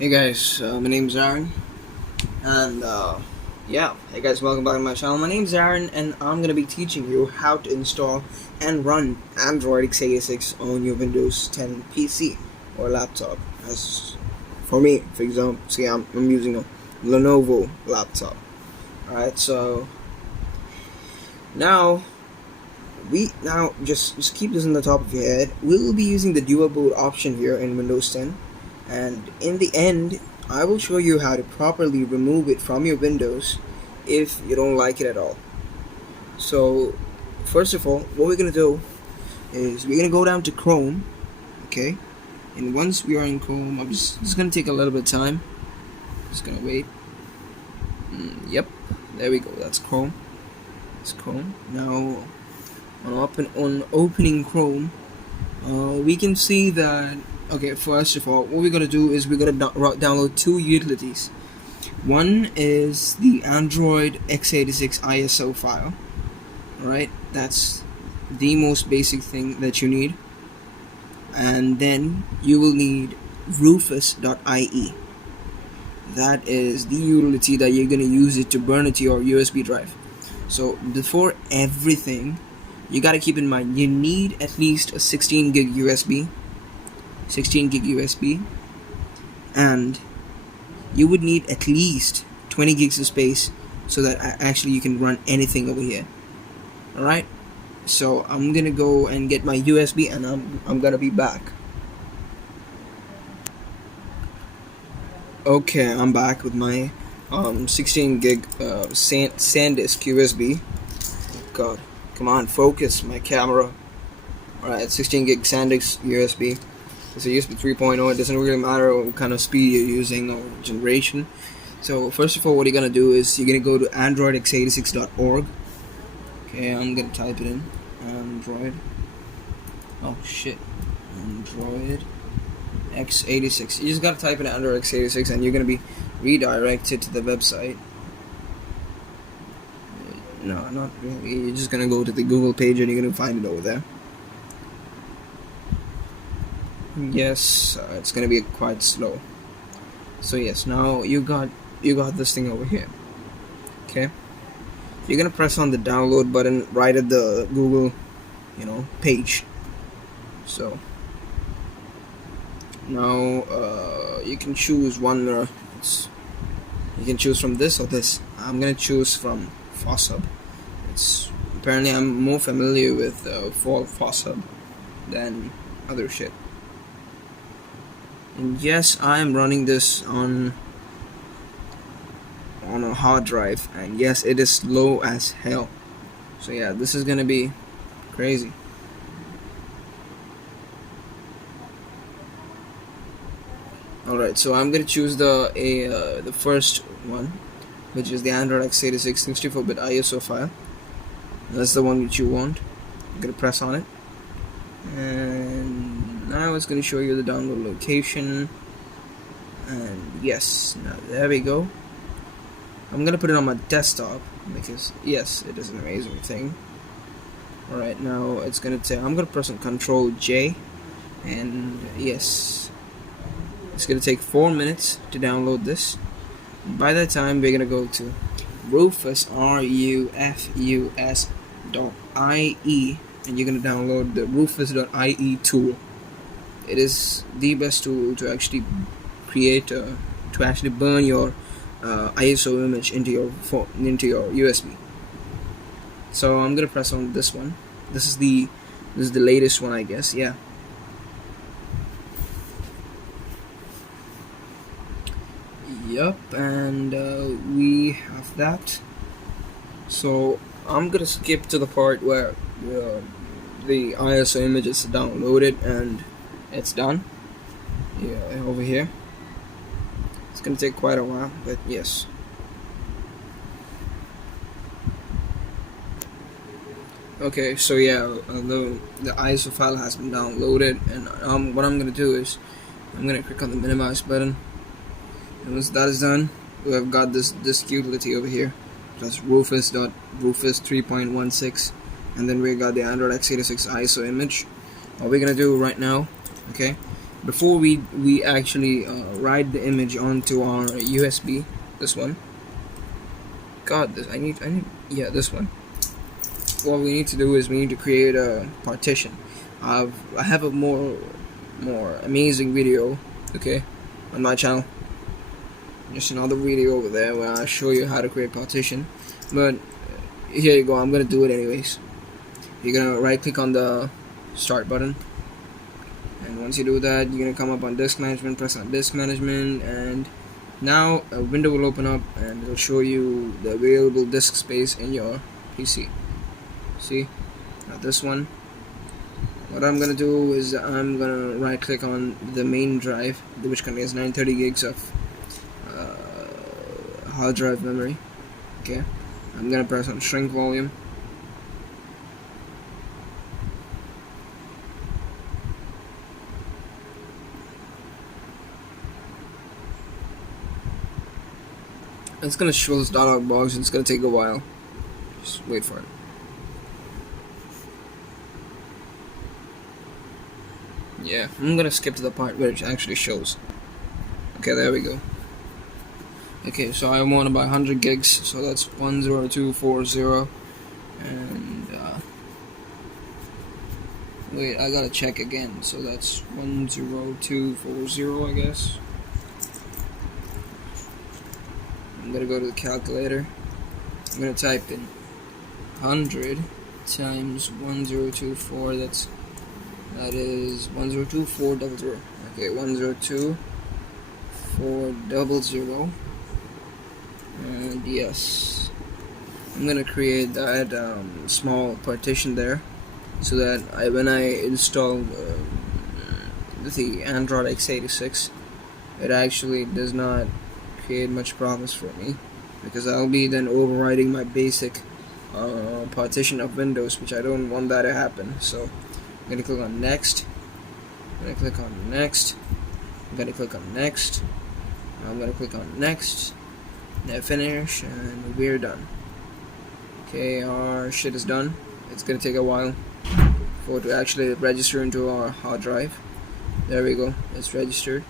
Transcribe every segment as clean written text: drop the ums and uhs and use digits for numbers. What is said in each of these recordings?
Hey guys, my name's Aaron, and hey guys, welcome back to my channel. My name's Aaron, and I'm gonna be teaching you how to install and run Android x86 on your Windows 10 PC or laptop. As for me, for example, see, I'm using a Lenovo laptop. Alright, so now just keep this in the top of your head. We'll be using the dual boot option here in Windows 10. And in the end, I will show you how to properly remove it from your Windows if you don't like it at all. So first of all, what we're gonna do is we're gonna go down to Chrome, okay? And once we are in Chrome, I'm just gonna take a little bit of time. Just gonna wait. Yep, there we go. That's Chrome. It's Chrome. Now on opening Chrome, we can see that. Okay, first of all, what we're gonna do is we're gonna download two utilities. One is the Android x86 ISO file. Alright, that's the most basic thing that you need. And then you will need rufus.ie. That is the utility that you're gonna use it to burn it to your USB drive. So before everything, you gotta keep in mind you need at least a 16 gig USB, and you would need at least 20 gigs of space so that actually you can run anything over here. Alright, so I'm gonna go and get my USB, and I'm gonna be back. Okay, I'm back with my 16 gig SanDisk USB. God, come on, focus my camera. Alright, 16 gig SanDisk USB. It's a USB 3.0. It doesn't really matter what kind of speed you're using or generation. So first of all, what you're gonna do is you're gonna go to androidx86.org. Okay, I'm gonna type it in. Android x86. You just gotta type in Android x86 and you're gonna be redirected to the website. No, not really. You're just gonna go to the Google page and you're gonna find it over there. Yes, it's gonna be quite slow. So yes, now you got this thing over here. Okay, you're gonna press on the download button right at the Google, page. So now you can choose one. You can choose from this or this. I'm gonna choose from FOSSHub. It's apparently I'm more familiar with FOSSHub than other shit. And yes, I am running this on a hard drive, and yes, it is slow as hell. So yeah, this is gonna be crazy. Alright, so I'm gonna choose the first one, which is the Android x86 64-bit ISO file. That's the one which you want. I'm gonna press on it, and now it's going to show you the download location. And yes, now there we go. I'm going to put it on my desktop because yes, it is an amazing thing. Alright, now it's going to say I'm going to press on Control J, and yes, it's going to take 4 minutes to download this. By that time, we're going to go to rufus.ie, and you're going to download the rufus.ie tool. It is the best tool to actually burn your ISO image into your USB. So I'm gonna press on this one. This is the latest one, I guess. Yeah. Yup, and we have that. So I'm gonna skip to the part where the ISO image is downloaded and it's done. Yeah, over here. It's gonna take quite a while, but yes. Okay, so yeah, the ISO file has been downloaded, and what I'm gonna do is I'm gonna click on the minimize button, and once that is done, we have got this utility over here. That's rufus 3.16, and then we got the Android x86 ISO image. What we're gonna do right now, okay, before we actually write the image onto our USB, this one. God, this I need yeah, this one. What we need to do is we need to create a partition. I have a more amazing video, okay, on my channel. Just another video over there where I show you how to create partition. But here you go. I'm gonna do it anyways. You're gonna right click on the start button, and once you do that, you're gonna come up on disk management, press on disk management, and now a window will open up and it'll show you the available disk space in your PC. See, now this one, what I'm gonna do is I'm gonna right click on the main drive, which contains 930 gigs of hard drive memory. Okay, I'm gonna press on shrink volume. It's gonna show this dialog box and it's gonna take a while. Just wait for it. Yeah, I'm gonna skip to the part where it actually shows. Okay, there we go. Okay, so I want to buy 100 gigs, so that's 10240. And wait, I gotta check again. So that's 10240, I guess. I'm gonna go to the calculator. I'm gonna type in 100 times 1024. That is 102400. Okay, 102400. And yes, I'm gonna create that small partition there, so that when I install the Android x86, it actually does not create much problems for me, because I'll be then overriding my basic partition of Windows, which I don't want that to happen. So I'm gonna click on next. I'm gonna click on next. I'm gonna click on next. I'm gonna click on next. Now finish, and we're done. Okay, our shit is done. It's gonna take a while for it to actually register into our hard drive. There we go, it's registered,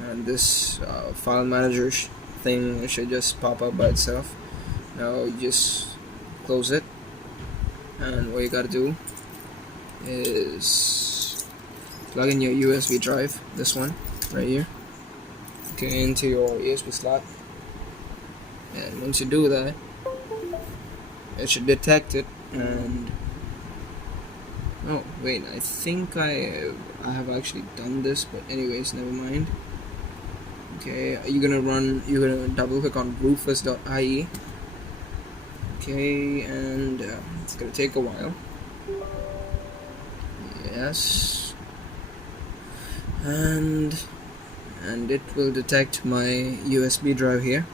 and this file manager thing should just pop up by itself. Now you just close it, and what you gotta do is plug in your USB drive, this one right here, okay, into your USB slot. And once you do that, it should detect it. And oh wait, I think I have actually done this, but anyways, never mind. Okay, you're gonna double click on rufus.ie. Okay, and it's gonna take a while. Yes, and it will detect my USB drive here.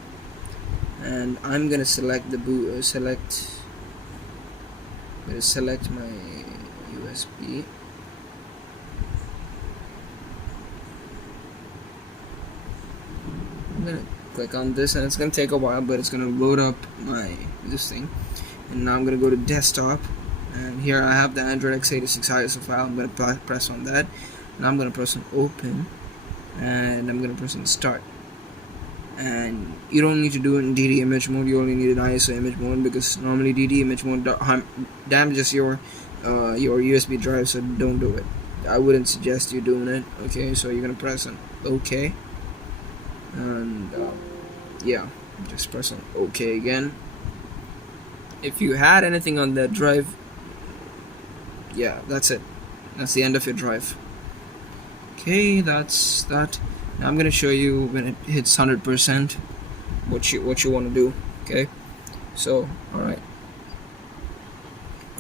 And I'm gonna select the select my USB. I'm gonna click on this, and it's gonna take a while, but it's gonna load up this thing. And now I'm gonna go to desktop, and here I have the Android x86 ISO file. I'm gonna press on that, and I'm gonna press on open, and I'm gonna press on start. And you don't need to do it in DD image mode, you only need an ISO image mode, because normally DD image mode damages your USB drive, so don't do it. I wouldn't suggest you doing it. Okay, so you're gonna press on OK, and yeah, just press on OK again. If you had anything on that drive, yeah, that's it. That's the end of your drive. Okay, that's that. Now I'm gonna show you when it hits 100% what you want to do. Okay, so alright.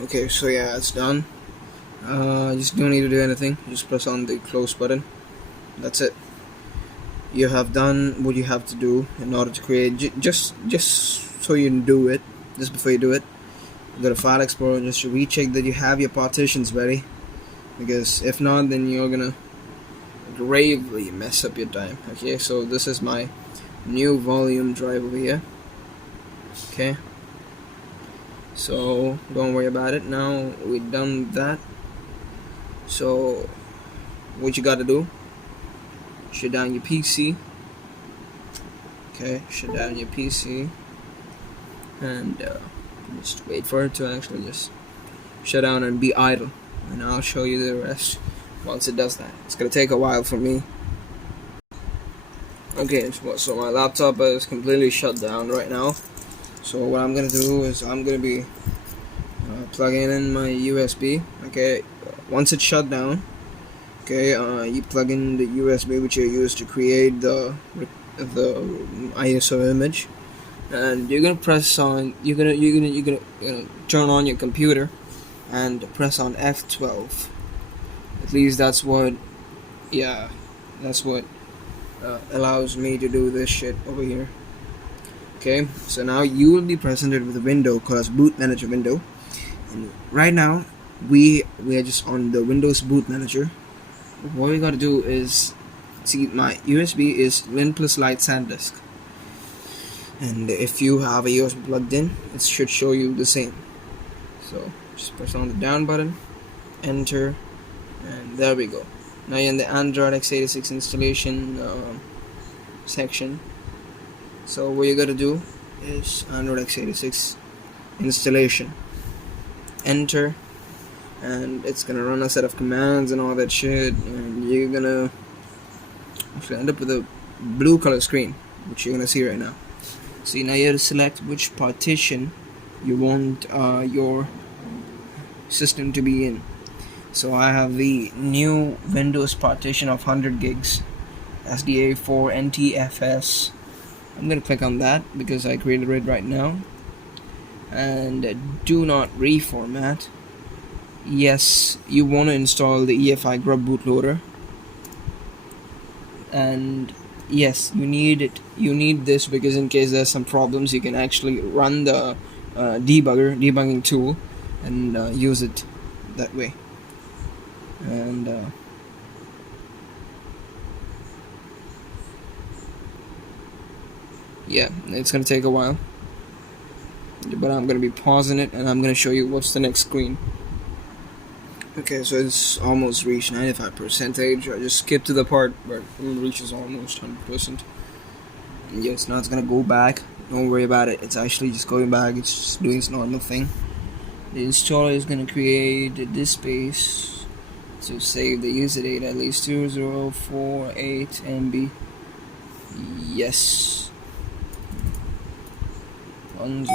Okay, so yeah, it's done. Just don't need to do anything. Just press on the close button. That's it. You have done what you have to do in order to create. Just so you do it. Just before you do it, go to File Explorer and just recheck that you have your partitions ready. Because if not, then you're gonna gravely mess up your time. Okay, so this is my new volume drive over here. Okay, so don't worry about it. Now we've done that, so what you gotta do shut down your PC. Okay, shut down your PC, and just wait for it to actually just shut down and be idle, and I'll show you the rest once it does that. It's gonna take a while for me. Okay, so my laptop is completely shut down right now. So what I'm gonna do is I'm gonna be plugging in my USB. Okay, once it's shut down, okay, you plug in the USB which you use to create the ISO image, and you're gonna press on. You're gonna turn on your computer and press on F12. At least that's what. Yeah, that's what allows me to do this shit over here. Okay, so now you will be presented with a window called boot manager window, and right now we are just on the Windows boot manager. What we gotta do is see, my USB is Win plus Lite SanDisk, and if you have a USB plugged in, it should show you the same. So just press on the down button, enter, and there we go. Now you're in the Android x86 installation section. So what you gotta do is Android x86 installation, enter, and it's gonna run a set of commands and all that shit, and you're gonna actually end up with a blue color screen, which you're gonna see right now. See, now you have to select which partition you want your system to be in. So I have the new Windows partition of 100 gigs SDA4 NTFS. I'm gonna click on that because I created it right now, and do not reformat. Yes, you want to install the EFI grub bootloader, and yes, you need it. You need this because in case there's some problems, you can actually run the debugging tool and use it that way. And yeah, it's gonna take a while, but I'm gonna be pausing it and I'm gonna show you what's the next screen. Okay, so it's almost reached 95%. I just skipped to the part where it reaches almost 100%. And yes, now it's gonna go back. Don't worry about it. It's actually just going back. It's just doing its normal thing. The installer is gonna create this space to save the user data, at least 2048 MB. Yes. 10.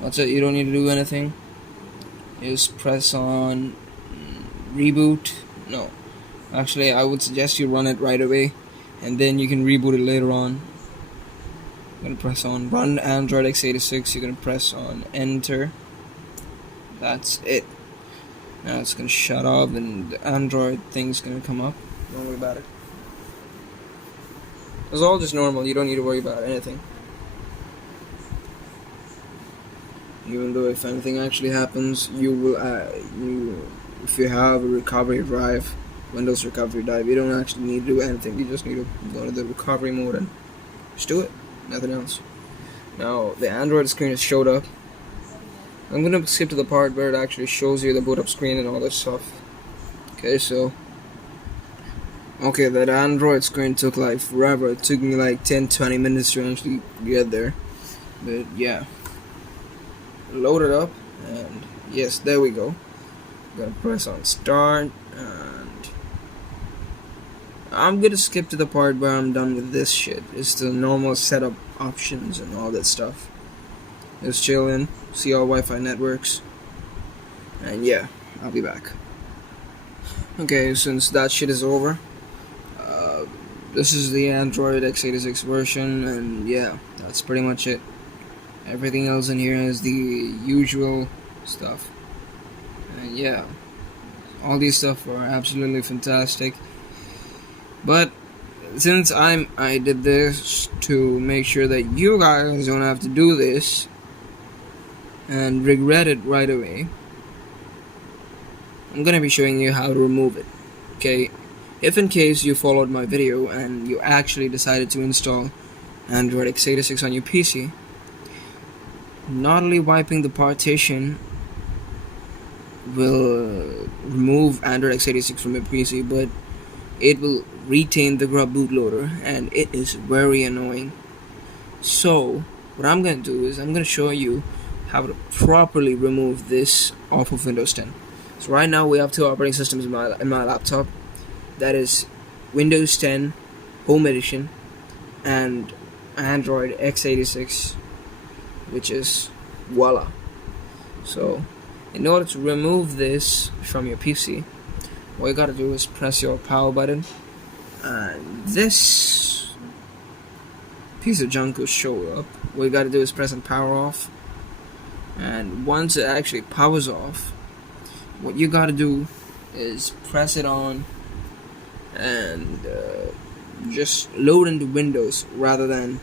That's it. You don't need to do anything. Just press on reboot. No, actually, I would suggest you run it right away, and then you can reboot it later on. You're gonna press on run Android x86. You're gonna press on enter. That's it. Now it's gonna shut off, and the Android thing's gonna come up. Don't worry about it. It's all just normal. You don't need to worry about anything. Even though if anything actually happens, you will if you have a recovery drive, Windows recovery drive, you don't actually need to do anything. You just need to go to the recovery mode and just do it. Nothing else. Now the Android screen has showed up. I'm gonna skip to the part where it actually shows you the boot up screen and all that stuff. Okay, so that Android screen took like forever. It took me like 10-20 minutes to actually get there. But yeah, load it up, and yes, there we go. Gonna press on start, and I'm gonna skip to the part where I'm done with this shit. It's the normal setup options and all that stuff. Just chill in, see all Wi-Fi networks, and yeah, I'll be back. Okay, since that shit is over, this is the Android x86 version, and yeah, that's pretty much it. Everything else in here is the usual stuff, and yeah, all these stuff are absolutely fantastic. But since I did this to make sure that you guys don't have to do this and regret it right away, I'm gonna be showing you how to remove it. Okay, if in case you followed my video and you actually decided to install Android x86 on your PC, not only wiping the partition will remove Android x86 from your PC, but it will retain the grub bootloader, and it is very annoying. So what I'm gonna do is I'm gonna show you how to properly remove this off of Windows 10. So right now we have two operating systems in my laptop. That is Windows 10 Home Edition and Android x86, which is voila. So in order to remove this from your PC, what you gotta do is press your power button, and this piece of junk will show up. What you gotta do is press on power off, and once it actually powers off, what you gotta do is press it on and just load into Windows rather than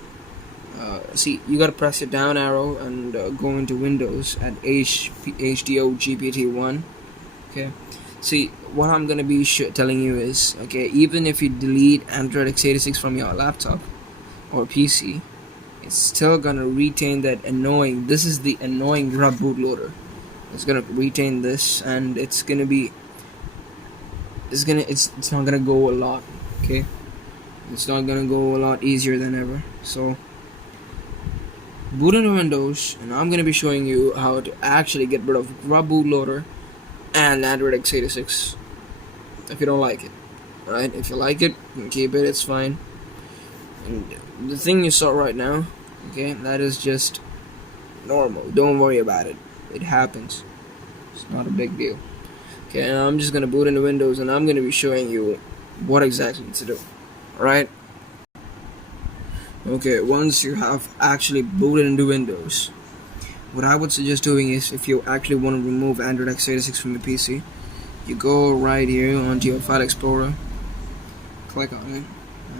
see, you gotta press your down arrow and go into Windows at HDO GPT-1. Okay, see, what I'm gonna be telling you is, okay, even if you delete Android x86 from your laptop or PC, it's still gonna retain that annoying, this is the annoying grub bootloader. It's gonna retain this, and it's gonna be, it's not gonna go a lot, okay? It's not gonna go a lot easier than ever. So boot into Windows, and I'm gonna be showing you how to actually get rid of grub bootloader and Android x86 if you don't like it. Alright, if you like it, you can keep it, it's fine. And the thing you saw right now, okay, that is just normal. Don't worry about it. It happens. It's not a big deal. Okay, and I'm just gonna boot into Windows, and I'm gonna be showing you what exactly to do. Alright? Okay, once you have actually booted into Windows, what I would suggest doing is, if you actually want to remove Android x86 from your PC, you go right here onto your File Explorer, click on it,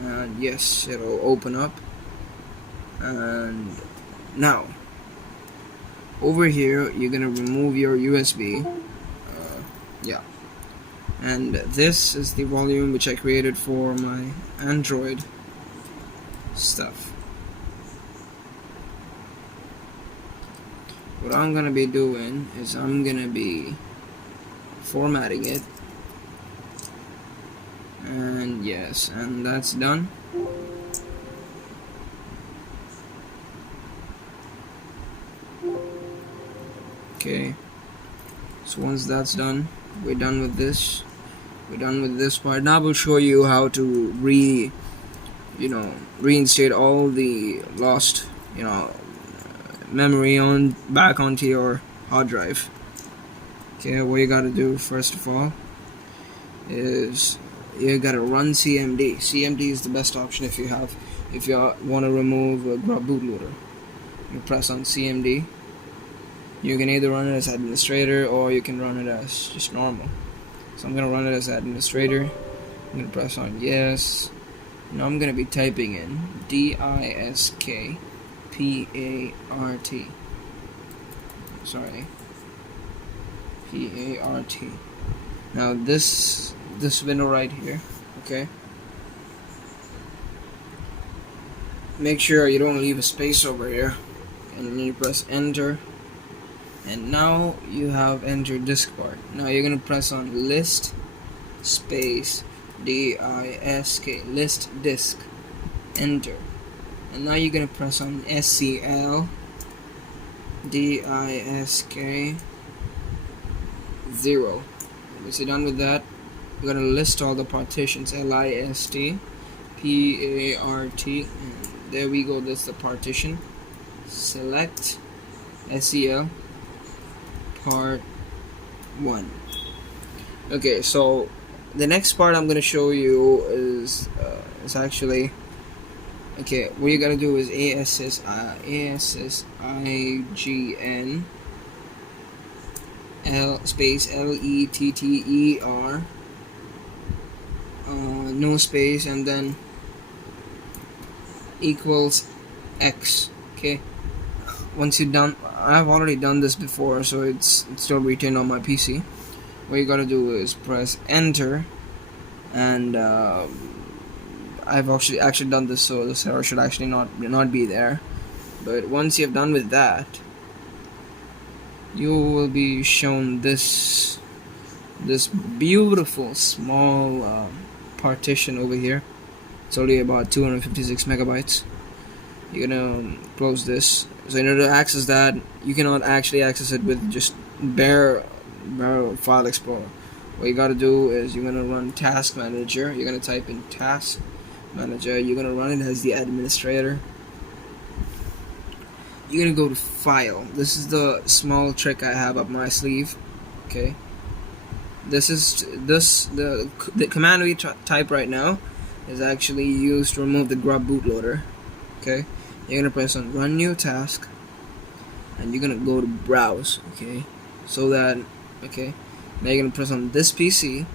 and yes, it'll open up. And now, over here, you're gonna remove your USB. Yeah. And this is the volume which I created for my Android stuff. What I'm gonna be doing is I'm gonna be formatting it, and yes, and that's done. Okay, so once that's done, we're done with this. We're done with this part. Now we'll show you how to reinstate all the lost, memory back onto your hard drive. Okay, what you gotta do first of all is you gotta run CMD. CMD is the best option if you want to remove a grub bootloader. You press on CMD. You can either run it as administrator or you can run it as just normal. So I'm gonna run it as administrator. I'm gonna press on yes. Now I'm gonna be typing in diskpart. Sorry, PART. Now this window right here. Okay. Make sure you don't leave a space over here, and then you press enter. And now you have entered diskpart. Now you're gonna press on list space disk, list disk, enter. And now you're gonna press on SCL disk 0. Once you're done with that, you're gonna list all the partitions, list part, and there we go. That's the partition. Select SCL part 1. Okay, so the next part I'm gonna show you is actually, okay, what you gotta do is ASSIGN L space LETTER, no space, and then equals X. Okay, once you're done, I've already done this before, so it's still retained on my PC. What you gotta do is press enter, and I've actually done this, so this error should actually not be there. But once you've done with that, you will be shown this beautiful small partition over here. It's only about 256 megabytes. You're gonna close this. So in order to access that, you cannot actually access it with just bare file explorer. What you gotta do is you're gonna run task manager. You're gonna type in task manager. You're gonna run it as the administrator. You're gonna go to file. This is the small trick I have up my sleeve. Okay. The command we type right now is actually used to remove the grub bootloader. Okay. You're gonna press on run new task, and you're gonna go to browse. Okay. So that now you're gonna press on this PC.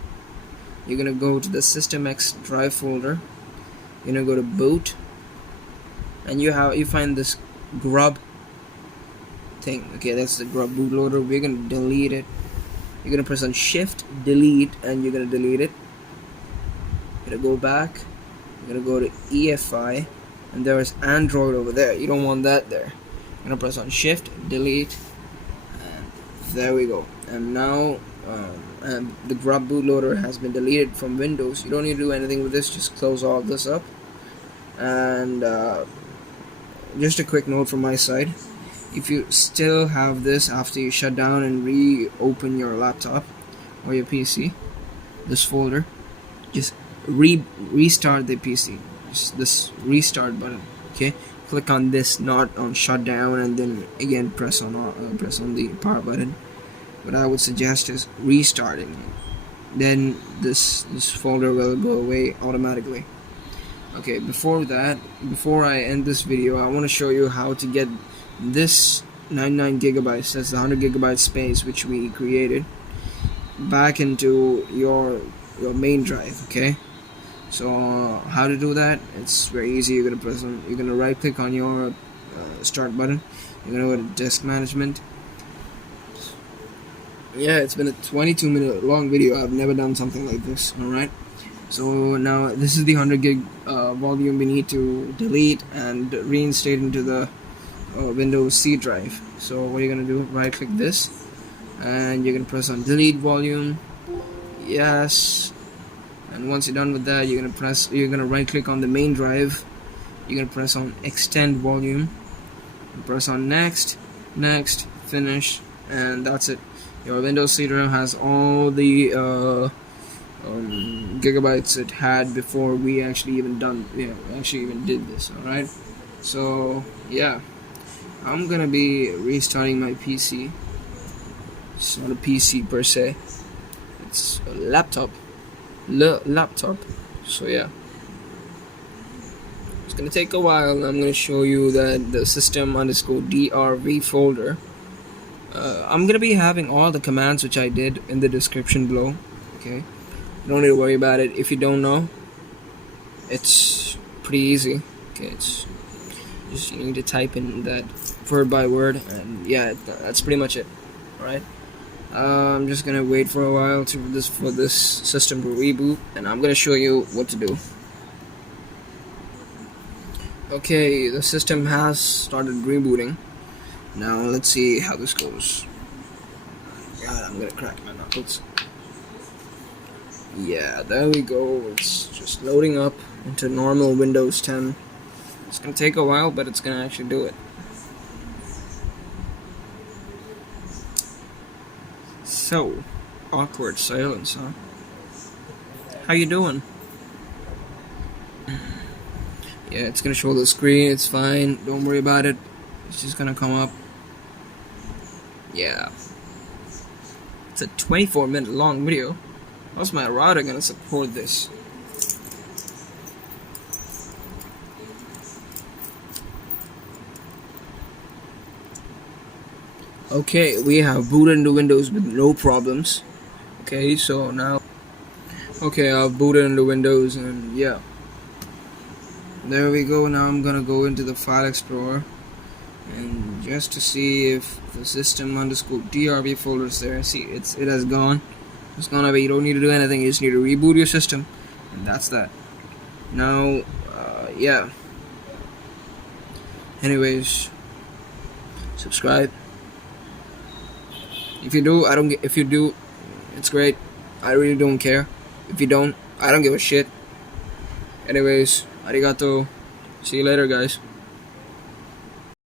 You're gonna go to the systemx drive folder. You're gonna go to boot, and you find this grub thing. Okay, that's the grub bootloader. We're gonna delete it. You're gonna press on shift delete, and you're gonna delete it. You're gonna go back. You're gonna go to EFI, and there's Android over there. You don't want that there. You're gonna press on shift delete, and there we go. And now and the grub bootloader has been deleted from Windows. You don't need to do anything with this. Just close all this up. And just a quick note from my side: if you still have this after you shut down and reopen your laptop or your PC, this folder, just restart the PC. Just this restart button. Okay, click on this, not on shutdown, and then again press on the power button. What I would suggest is restarting. Then this folder will go away automatically. Okay, before I end this video, I want to show you how to get this 99 gigabytes, that's the 100 gigabyte space which we created, back into your main drive. Okay, so how to do that? It's very easy. You're gonna right click on your start button. You're gonna go to disk management. Yeah, it's been a 22-minute long video. I've never done something like this. Alright, so now this is the 100 gig volume we need to delete and reinstate into the Windows C drive. So what you're gonna do, right click this, and you're gonna press on delete volume. Yes, and once you're done with that, you're gonna right click on the main drive. You're gonna press on extend volume, press on next, finish, and that's it. Your Windows C drive has all the gigabytes it had before we actually even did this. Alright, so yeah, I'm gonna be restarting my PC. It's not a PC per se, it's a laptop. So yeah, it's gonna take a while, and I'm gonna show you that the system_drv folder. I'm gonna be having all the commands which I did in the description below. Okay, you don't need to worry about it. If you don't know, it's pretty easy. Okay, it's just you need to type in that word by word, and yeah, that's pretty much it. Alright, I'm just gonna wait for a while for this system to reboot, and I'm gonna show you what to do. Okay, the system has started rebooting. Now let's see how this goes. God, I'm gonna crack my knuckles. Yeah, there we go. It's just loading up into normal Windows 10. It's gonna take a while, but it's gonna actually do it. So, awkward silence, huh? How you doing? Yeah, it's gonna show the screen. It's fine. Don't worry about it. It's just gonna come up. Yeah. It's a 24-minute long video. How's my router gonna support this? Okay, we have booted into Windows with no problems. Okay, so now... Okay, I've booted into Windows, and yeah. There we go. Now I'm gonna go into the File Explorer, and just to see if the system_drv folder is there. See, it has gone. It's gone away. You don't need to do anything. You just need to reboot your system, and that's that. Now, yeah. Anyways, subscribe, If you do, I don't get. If you do, it's great. I really don't care. If you don't, I don't give a shit. Anyways, arigato. See you later, guys.